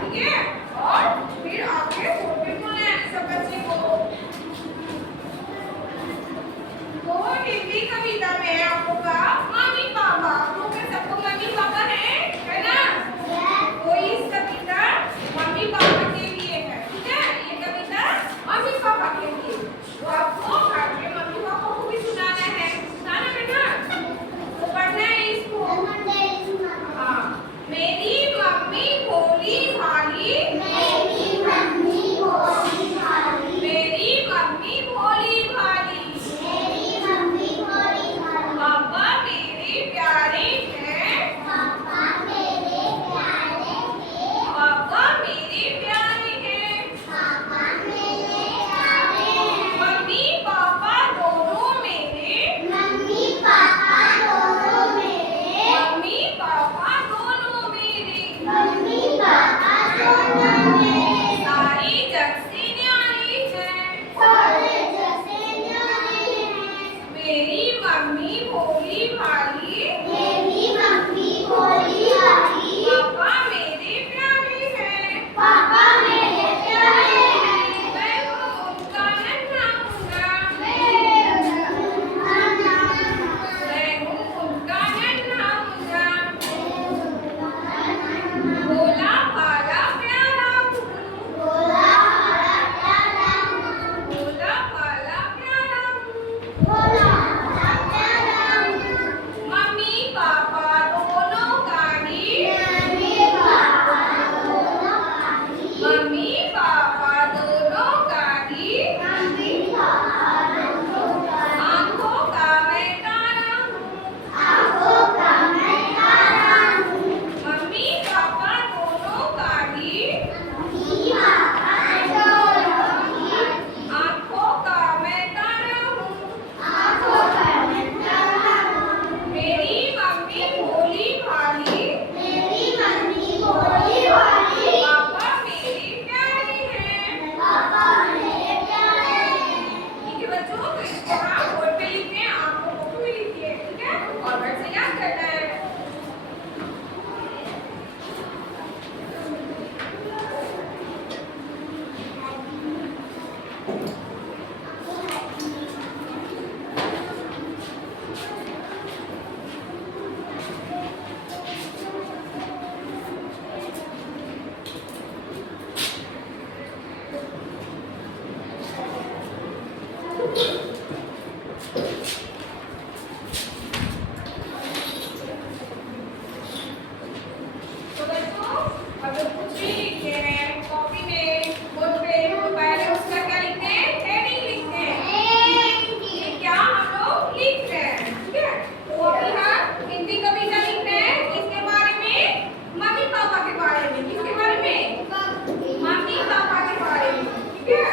ठीक है। और फिर आगे बोर्ड पे बोलना है सब बच्चे को। तो हिंदी कविता में आपको का मम्मी पापा, आप लोग के सबको मम्मी पापा है ना? तो इस कविता मम्मी पापा के लिए है, ठीक है। ये कविता मम्मी पापा के लिए, तो आपको घर में मम्मी पापा को भी सुनाना है, सुनाना बेटा। तो पढ़ना है इसको। हाँ, मेरी मम्मी भोली भाली, मेरी मम्मी भोली भाली, मेरी मम्मी भोली भाली, मेरी मम्मी भोली भाली, पापा मेरे प्यारे हैं, पापा मेरे प्यारे हैं, पापा मेरे प्यारे हैं, पापा मेरे प्यारे हैं, मम्मी पापा दोनों मेरे, मम्मी पापा दोनों मेरे, मम्मी पापा दोनों मेरे, मम्मी पापा दोनों मेरे, सारे जग से न्यारे हैं, सारे जग से न्यारे हैं, मेरी मम्मी भोली भाली, मेरी मम्मी भोली भाली, पापा मेरे प्यारे हैं, पापा मेरे प्यारे हैं, मैं हूँ उनका नन्हा मुन्ना, मैं हूँ उनका नन्हा मुन्ना, भोला भाला प्यारा हूँ, भोला भाला प्यारा हूँ, भोला भाला प्यारा हूँ, भोला भाला प्यारा हूँ, मम्मी पापा दोनों गाड़ी, मम्मी पापा दोनों गाड़ी, मम्मी पापा दोनों गाड़ी, मम्मी पापा दोनों गाड़ी, आँखों का मैं तारा हूँ, आँखों का मैं तारा हूँ, मम्मी पापा दोनों गाड़ी, मम्मी पापा दोनों गाड़ी, आँखों का मैं तारा हूँ, आँखों का मैं तारा हूँ, मेरी मम्मी भोली भाली, मेरी मम्मी भोली भाली, पापा मेरे प्यारे हैं, पापा मेरे प्यारे हैं। ठीक है बच्चों, तो इसको आप बोर्ड पे लिखते हैं, आप लोगों को भी लिखिए, ठीक है, और वर्ड से याद करना है। तो बच्चों, अगर कुछ भी लिखे हैं कॉपी में, बोर्ड पे, तो पहले उसका क्या लिखते हैं? हेडिंग लिखते हैं। ये क्या हम लोग लिख रहे हैं, ठीक है। तो अभी हम हिंदी कविता लिख रहे हैं, किसके बारे में? मम्मी पापा के बारे में। किसके बारे में? मम्मी पापा के बारे में, ठीक है।